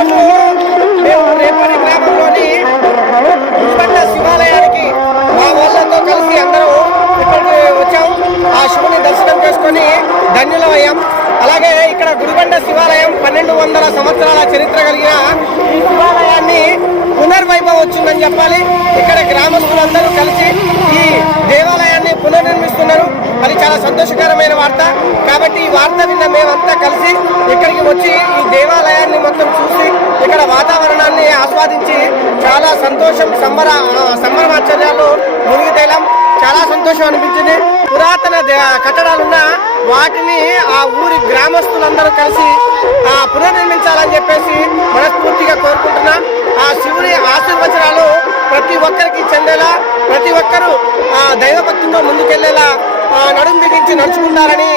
మేము రేపటి గ్రామంలోని గుడిబండ శివాలయానికి మా వాళ్ళతో కలిసి అందరూ ఇక్కడికి వచ్చాం ఆ శివుని దర్శనం చేసుకొని ధన్యులమయ్యాం అలాగే ఇక్కడ గుడిబండ శివాలయం పన్నెండు వందల సంవత్సరాల చరిత్ర కలిగిన ఈ శివాలయాన్ని పునర్వైభవం వచ్చిందని చెప్పాలి ఇక్కడ గ్రామస్తులందరూ కలిసి ఈ దేవాలయాన్ని పునర్నిర్మిస్తున్నారు అది చాలా సంతోషకరమైన వార్త కాబట్టి ఈ వార్త విన్న మేమంతా కలిసి ఇక్కడికి వచ్చి ఈ దేవాలయాన్ని మొత్తం చూసి చాలా సంతోషం సంబర ఆ, సంబరమాచర్యాలు మునిగి తేలాం చాలా సంతోషం అనిపించింది. పురాతన దే- కట్టడాలున్న వాటిని ఆ ఊరి గ్రామస్తులందరూ కలిసి ఆ పునర్నిర్మించాలని చెప్పేసి మనస్ఫూర్తిగా కోరుకుంటున్నా. ఆ శివుని ఆశీర్వచనాలు ప్రతి ఒక్కరికి చెందేలా ప్రతి ఒక్కరూ ఆ దైవభక్తితో ముందుకెళ్ళేలా నడుం బిగించి నడుచుకుంటారని